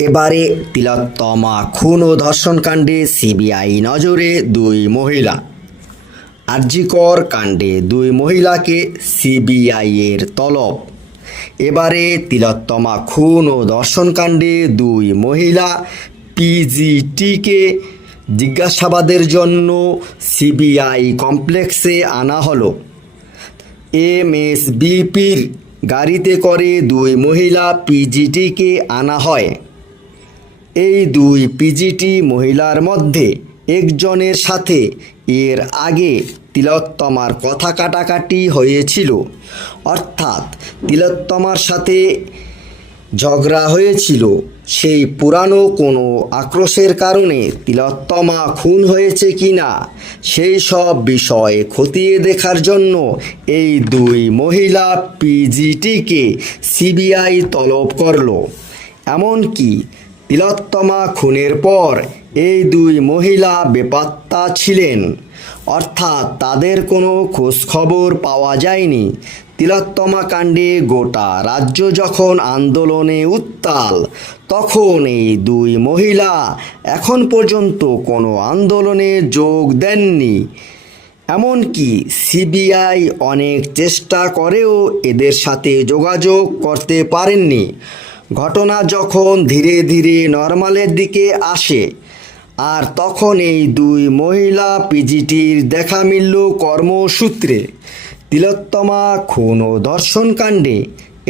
এবারে তিলোত্তমা খুন ও ধর্ষণকাণ্ডে সিবিআই নজরে দুই মহিলা। আরজিকর কাণ্ডে দুই মহিলাকে সিবিআই এর তলব। এবারে তিলোত্তমা খুন ও ধর্ষণকাণ্ডে দুই মহিলা পিজিটিকে জিজ্ঞাসাবাদের জন্য সিবিআই কমপ্লেক্সে আনা হলো। এমএসবিপির গাড়িতে করে দুই মহিলা পিজিটিকে আনা হয়। এই দুই পিজিটি মহিলার মধ্যে একজনের সাথে এর আগে তিলোত্তমার কথা কাটাকাটি হয়েছিল। অর্থাৎ তিলোত্তমার সাথে ঝগড়া হয়েছিল। সেই পুরানো কোনো আক্রোশের কারণে তিলোত্তমা খুন হয়েছে কি না সেই সব বিষয় খতিয়ে দেখার জন্য এই দুই মহিলা পিজিটিকে সিবিআই তলব করল। এমনকি তিলোত্তমা খুনের পর এই দুই মহিলা বেপাত্তা ছিলেন। অর্থাৎ তাদের কোনো খোঁজখবর পাওয়া যায়নি। তিলোত্তমা কাণ্ডে গোটা রাজ্য যখন আন্দোলনে উত্তাল, তখন এই দুই মহিলা এখন পর্যন্ত কোনো আন্দোলনে যোগ দেননি। এমনকি সিবিআই অনেক চেষ্টা করেও এদের সাথে যোগাযোগ করতে পারেননি। ঘটনা যখন ধীরে ধীরে নর্মালের দিকে আসে, আর তখন এই দুই মহিলা পিজিটির দেখা মিলল কর্মসূত্রে। তিলোত্তমা খুন ও ধর্ষণকাণ্ডে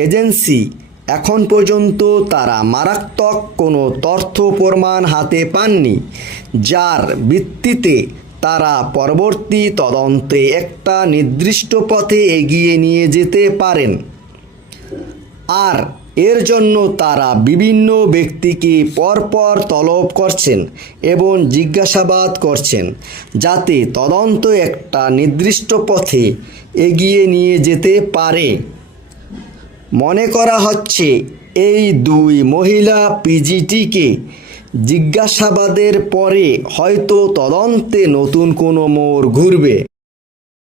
এজেন্সি এখন পর্যন্ত তারা মারাত্মক কোনো তথ্য প্রমাণ হাতে পাননি, যার ভিত্তিতে তারা পরবর্তী তদন্তে একটা নির্দিষ্ট পথে এগিয়ে নিয়ে যেতে পারেন। আর এর জন্য তারা বিভিন্ন ব্যক্তিকে পরপর তলব করছেন এবং জিজ্ঞাসাবাদ করছেন, যাতে তদন্ত একটা নির্দিষ্ট পথে এগিয়ে নিয়ে যেতে পারে। মনে করা হচ্ছে, এই দুই মহিলা পিজিটিকে জিজ্ঞাসাবাদের পরে হয়তো তদন্তে নতুন কোনো মোড় ঘুরবে।